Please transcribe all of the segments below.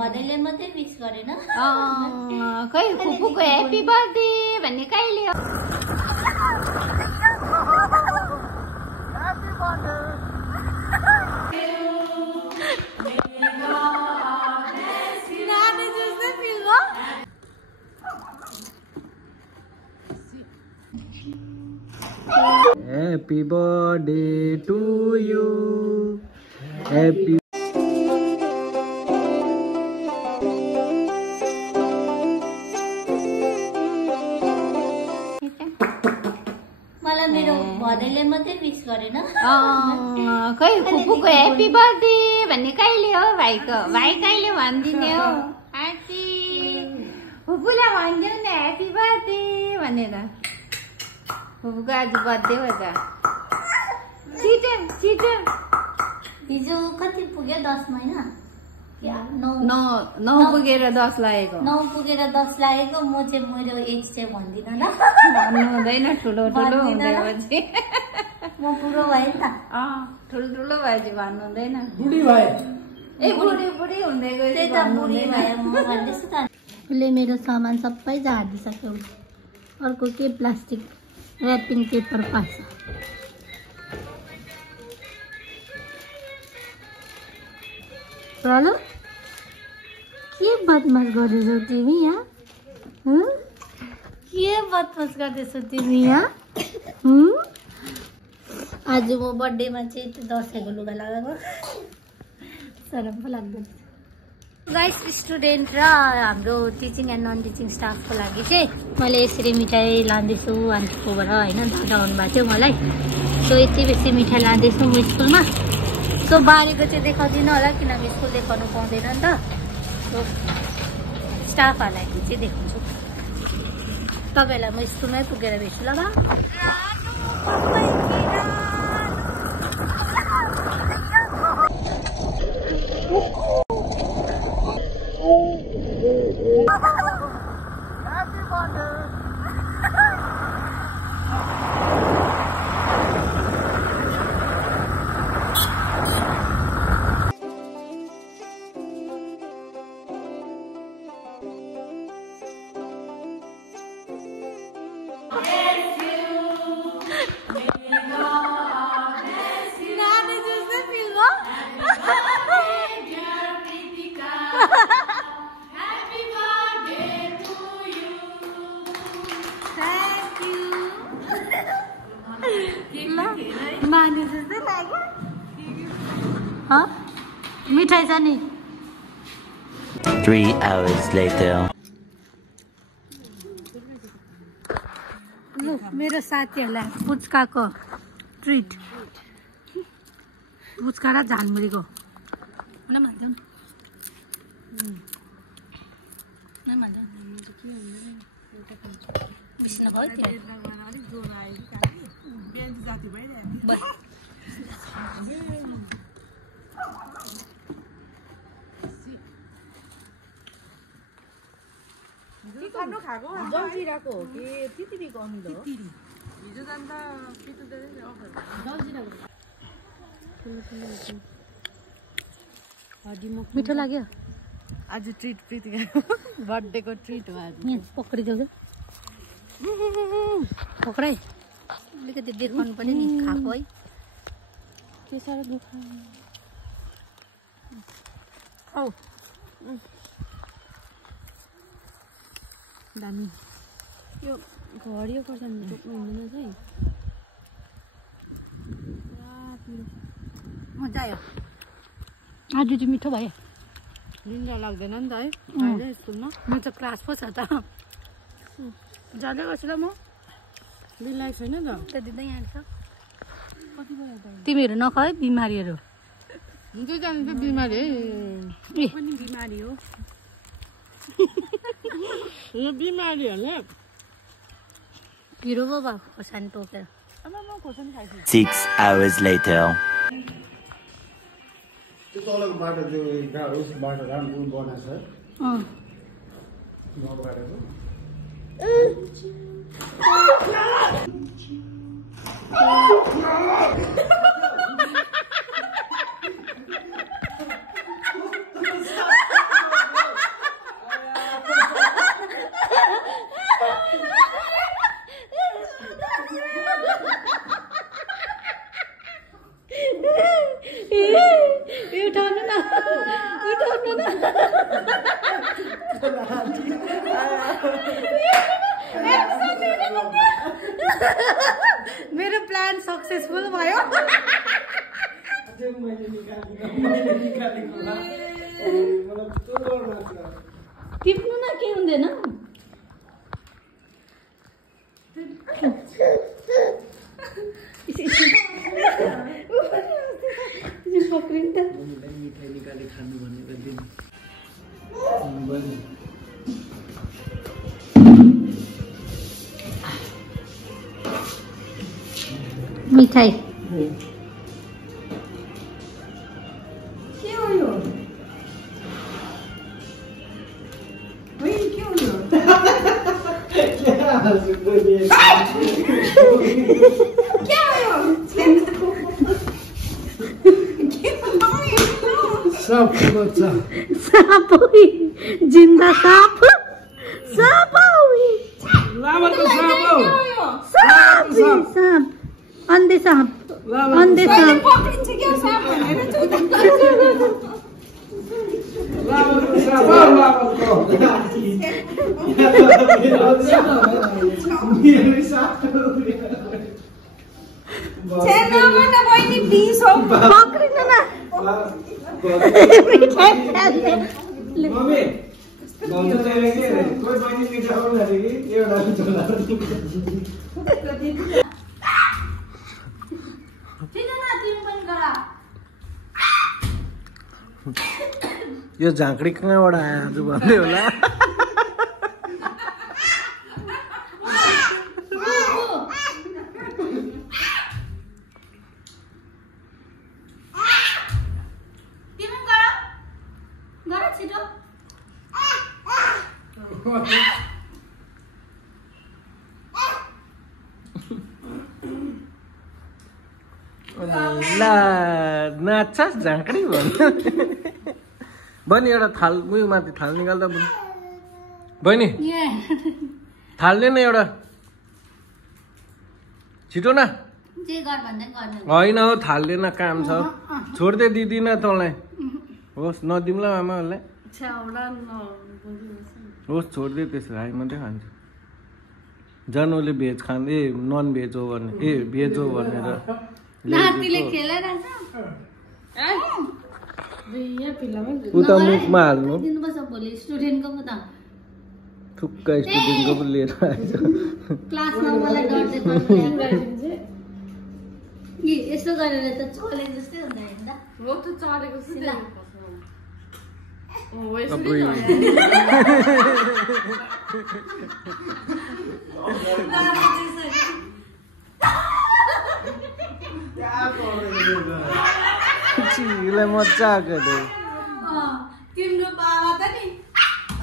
भदैले मात्रै विश गरेन खै फुपूको ह्यापी बर्थडे भन्ने कहिले हो Happy birthday to you. Happy मलाई मेरो भदैले मात्रै विश गरेन खै फुपूको ह्यापी बर्थडे भन्ने कहिले हो भाइको भाइ कहिले भनिदिने हो ह्यापी फुपूलाई भनिदेऊ न ह्यापी बर्थडे भनेर फुपूको आज बर्थडे हो त छिटो हिजो कति पुग्यो 10 महिना 9 पुगेर 10 लागेको 9 पुगेर 10 लागेको म चाहिँ मेरो एज चाहिँ भन्दिन ल भन्नु हुँदैन ठुलो हुँदैपछि म बुढो भए नि त ठुलो भएपछि भन्नु हुँदैन बुढी भए ए बुढी हुँदै गयो त्यही त बुढी भए म भन्दैछु त उसले मेरो सामान सबै झारिदिसक्यो अर्को के प्लास्टिक र्यापिङ पेपर पाछ हेलो के बदमास गर्दैछौ तिमी यहाँ के बदमास गर्दैछौ तिमी यहाँ आज म बर्थडेमा चाहिँ दसैँको लुगा लगाएको सरम पो लाग्दैन गाइस स्टुडेन्ट र हाम्रो टिचिङ एन्ड नन टिचिङ स्टाफको लागि चाहिँ मैले यसरी मिठाई लाँदैछु आन्टीकोबाट होइन दादा आउनुभएको थियो मलाई सो यति बेसी मिठाई लाँदैछु म स्कुलमा सो बारीको चाहिँ देखाउँदिनँ होला किनभने स्कुल देखाउनु पाउँदैन नि त सो स्टाफहरूलाई चाहिँ देखाउँछु तपाईँहरूलाई म स्कुलमै पुगेर भेट्छु ल मिठाई छ नि 3 hours later मेरो साथीहरूलाई पुच्काको ट्रिट पुच्का र झानमुरीको जलजिराको हो कि तितिरीको अमिलो हो हिजो जान्दा मिठो लाग्यो आज ट्रिट प्रीतिका बर्थडेको ट्रिट हो आज पक्रिदेऊ पक्राइ अलिकति देखाउनु पनि नि खाएको है के साह्रो दुःख दामी यो हरियो खोर्सानी टोक्नु हुँदैन चाहिँ मजा आयो आज चाहिँ मिठो भयो निन्द्रा लाग्दैन नि त है स्कुलमा मेरो त क्लास पो छ त जाँदै गर्छु ल म बिलाइ छैन त दिँदै यहाँ छ कति भयो त तिमीहरू नखाऊ है बिमारीहरू हुन्छ जानु त बिमारी है पनि बिमारी हो यो बिमारीहरूले पिरो पो भयो खोर्सानी टोकेर 6 hours later त्यो तलको बाटो त्यो उस बाटो राम्रो बनाएको छ सुन्नु न मेरो प्लान सक्सेसफुल भयो टिप्नु न के हुँदैन मिठाई साप जिंदा साप साप साप अंधे साप अंधे साप यो झाँक्री कहाँबाट आयो आज भन्दै होला ला नाच्छ झाँक्री भन्नु बहिनी एउटा थाल उयो माथि थाल निकाल्दा बहिनी थाल्ने न एउटा छिटो न होइन हो थाल्दैन काम छ छोड्दै दिँदिन तँलाई होस् नदिउँला आमाहरूलाई होस् छोड्दै त्यसो हाई मात्रै खान्छ झन् उसले भेज खाँदै नन भेज हो भने भेज हो भनेर उता मुखमा हाल्नु थुक्का स्टुडेन्टको पनि लिएर आएछ यसो गरेर त चले जस्तै हुँदैन हो त चलेको सिला चिलाई मजा आएको तिम्रो बाबा त नि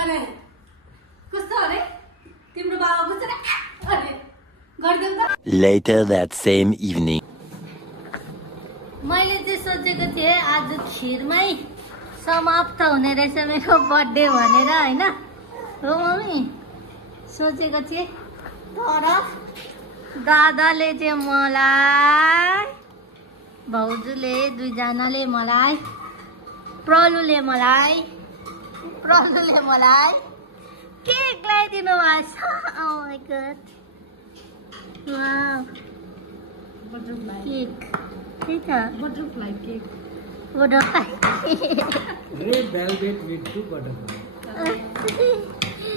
अरे कस्तो अरे तिम्रो बाबा कस्तो अरे गर्दियौ त Later that same evening. मैले चाहिँ सोचेको थिएँ आज खिरमै समाप्त हुने रहेछ मेरो बर्थडे भनेर हैन हो मम्मी सोचेको थिएँ तर दादाले चाहिँ मलाई भाउजूले दुईजनाले मलाई प्रलुले मलाई केक ल्याइदिनु भएको छ oh my god wow cake त्यही त butterfly cake Red velvet with 2 butterflies.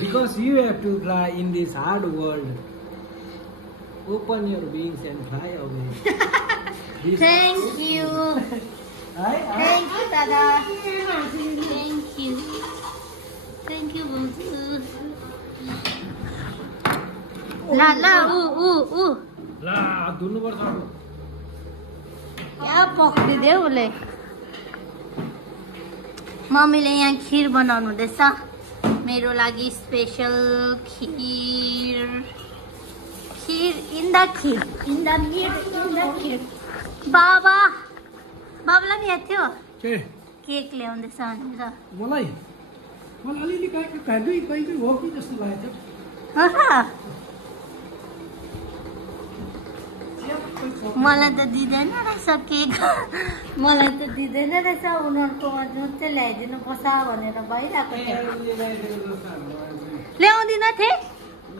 Because you have to fly in this hard world. Open your wings and fly away. Thank you. Thank you, Dada. Thank you. Thank you, Bonsu. La, La, दुनु पर्छ क्या पक्रिदियो उसले मम्मीले यहाँ खिर बनाउनु हुँदैछ मेरो लागि स्पेशल खिर इन द खिर बाबालाई पनि याद थियो केक ल्याउँदैछ भनेर मलाई अलिअलि कहीँ हो कि जस्तो लागेको छ मलाई त दिँदैन रहेछ केक मलाई त दिँदैन रहेछ उनीहरूकोमा दुध चाहिँ ल्याइदिनु पर्छ भनेर भइरहेको थियो ल्याउँदिन थिएँ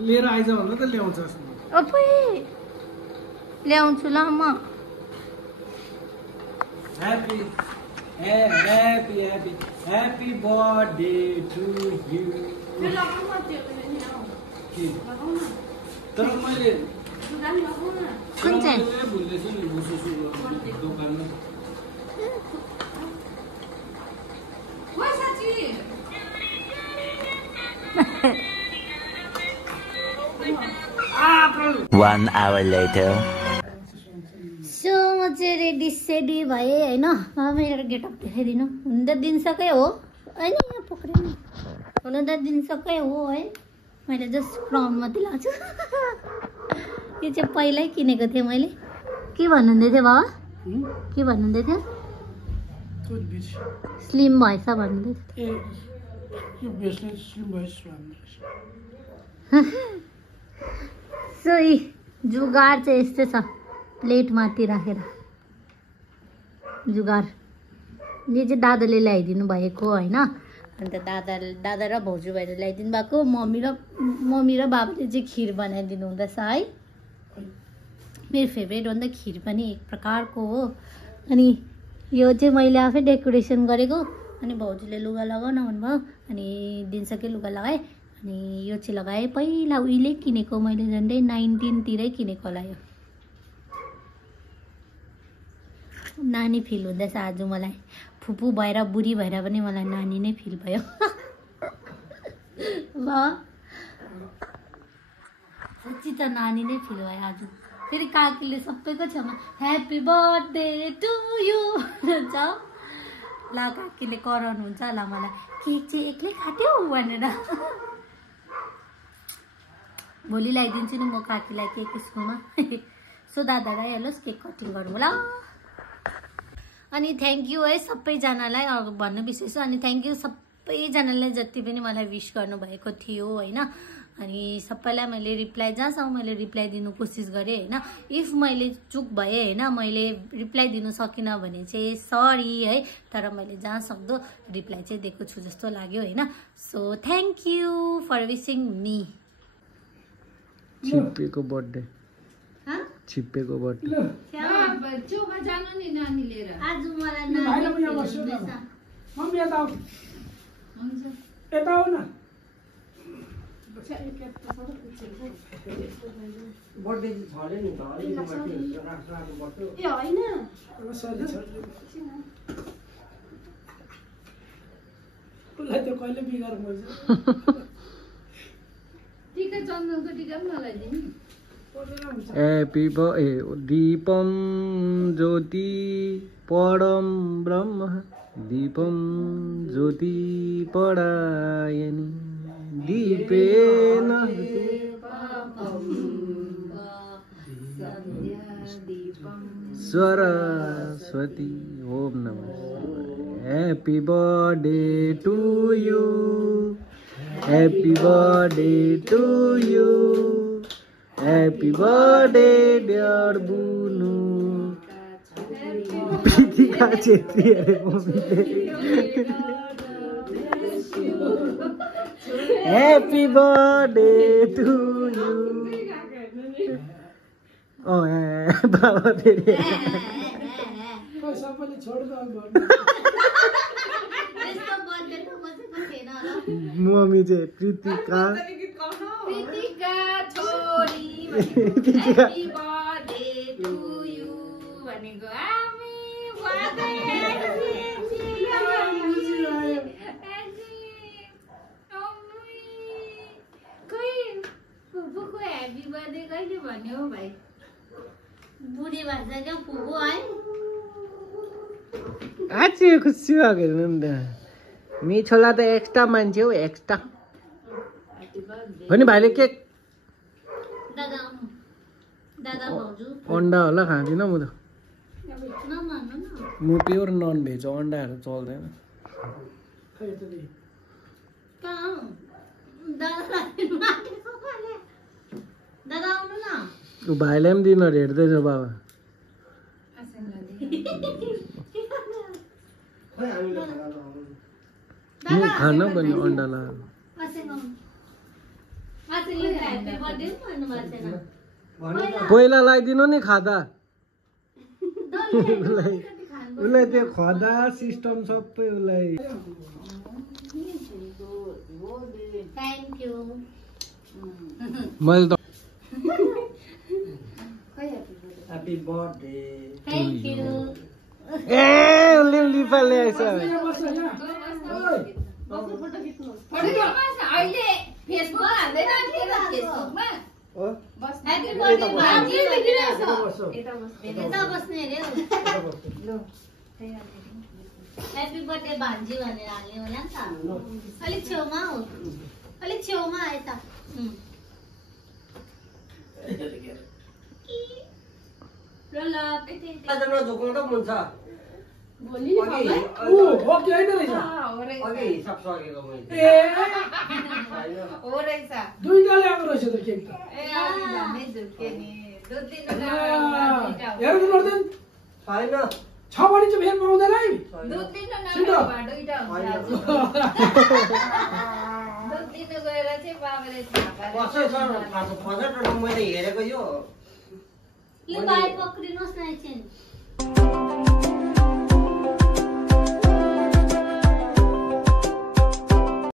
लिएर आइज भन्दा त ल्याउँछस् ओपै ल्याउँछु ल म Happy birthday to you. तर मैले कुन चाहिँ भुल्दैछु नि दोकानमा1 hour later. सो म चाहिँ रेडी सेडी भएँ होइन मेरो गेटअप देखाइदिनु हुन त दिनसकै हो होइन यहाँ पक्रिनु हुन त दिनसकै हो है मैले जस्ट क्राउन मात्रै लाउँछु यो चाहिँ पहिल्यै किनेको थिएँ मैले के भन्नुहुँदै थियो बाबा के भन्नुहुँदै थियो स्लिम भएछ भन्नुहुँदै थियो सो यी जुगाड चाहिँ यस्तै छ प्लेट माथि राखेर जुगार यो चाहिँ दादाले ल्याइदिनु भएको होइन अन्त दादा र भाउजू भएर ल्याइदिनु भएको मम्मी र बाबाले चाहिँ खिर बनाइदिनु हुँदैछ है मेरो फेभरेट हो नि त खिर पनि एक प्रकारको हो अनि यो चाहिँ मैले आफै डेकोरेसन गरेको अनि भाउजूले लुगा लगाउन भन्नुभयो अनि दिनसकै लुगा लगाएँ अनि यो चाहिँ लगाएँ पहिला उहिले किनेको मैले झन्डै 19तिरै किनेको होला यो नानी फिल हुँदैछ आज मलाई फुपू भएर बुढी भएर पनि मलाई नानी नै फिल भयो साँच्ची त नानी नै फिल भयो आज फेरि काकीले सबैको छेउमा ह्याप्पी बर्थडे टु यु भन्छ ल काकीले कराउनुहुन्छ होला मलाई केक चाहिँ एक्लै खाट्यौ भनेर भोलि ल्याइदिन्छु नि म काकीलाई केक स्कुलमा सो दादा आइहालोस् केक कटिङ गरौँ ल अनि थ्याङ्क यू है सबैजनालाई भन्नु बिर्सेछु अनि थ्याङ्क यू सबैजनालाई जति पनि मलाई विश गर्नुभएको थियो होइन अनि सबैलाई मैले रिप्लाई जहाँसम्म मैले रिप्लाई दिनु कोसिस गरेँ होइन इफ मैले चुक भएँ होइन मैले रिप्लाई दिनु सकिनँ भने चाहिँ सरी है तर मैले जहाँ सक्दो रिप्लाई चाहिँ दिएको छु जस्तो लाग्यो होइन so thank you for wishing me छिप्पेको बर्थडे छिप्पेको बर्थडे छेउमा जानु नि नानी लिएर आज मलाई नानी मम्मी यता आऊ हुन्छ यता आऊ न बर्थडे छले नि त ए होइन उसलाई त कहिले बिगार गर्छ टिका चन्दनको टिका पनि नलाइदिनु Happy birthday दीपम ज्योति परम ब्रह्म दीपम ज्योति परायणी दीपेन सरस्वती ओम नमः happy birthday to you happy birthday to you Happy birthday dear Bunu Pritika Chetri अरे मम्मीले Happy birthday to you Oh बाबा फेरि सबैले छोड दो मम्मी चाहिँ प्रीतिका छोरी Happy birthday to you भनेको हामी फुपूको ह्याप्पी बर्थडे कहिले भन्यो भाइ बुढी भन्छ क्या फुपू है आज खुसी भएको हेर्नु नि त मिठोला त एक्स्ट्रा मान्छे हो एक्स्ट्रा भने भाइले के दादा आउनु दादा भाउजू अन्डा होला खाँदिनँ म त नमान्नु न म प्योर नन भेज अन्डाहरू चल्दैन कहाँ दादा आउनु न ऊ भाइलाई पनि दिनु हेर्दैछ बाबा म खाना पनि अन्डा ला पहिला लगाइदिनु नि खादा उसलाई त्यो खदा सिस्टम सबै उसलाई थ्याङ्क यू मैले त Happy birthday. Thank U A उसले लिफा ल्याएछ अहिले फेसबुक हाल्दैन फेसबुकमा ह्यापी बर्थडे भान्जी यता बस्ने अरे ह्यापी बर्थडे भान्जी भनेर हाल्ने होला नि त अलिक छेउमा हो अलिक छेउमा यता ल ल आज नझुकाउँदा पनि हुन्छ भोलि अघि हिसाब सकेको मैले हो रहेछ दुईटा ल्याएको रहेछ त केक त ए अलि झनै झुक्के नि दुध दिनु हेर्नु पर्दैन छैन छ भने चाहिँ फेरि पाउँदैन है दुध दिनु छिटो। नभए दुईटा हुन्छ आज दुध दिनु गएर चाहिँ बाबाले थाहा कसै छ फजर मैले हेरेको यो यो बाई पक्रिनुहोस् न एकछिन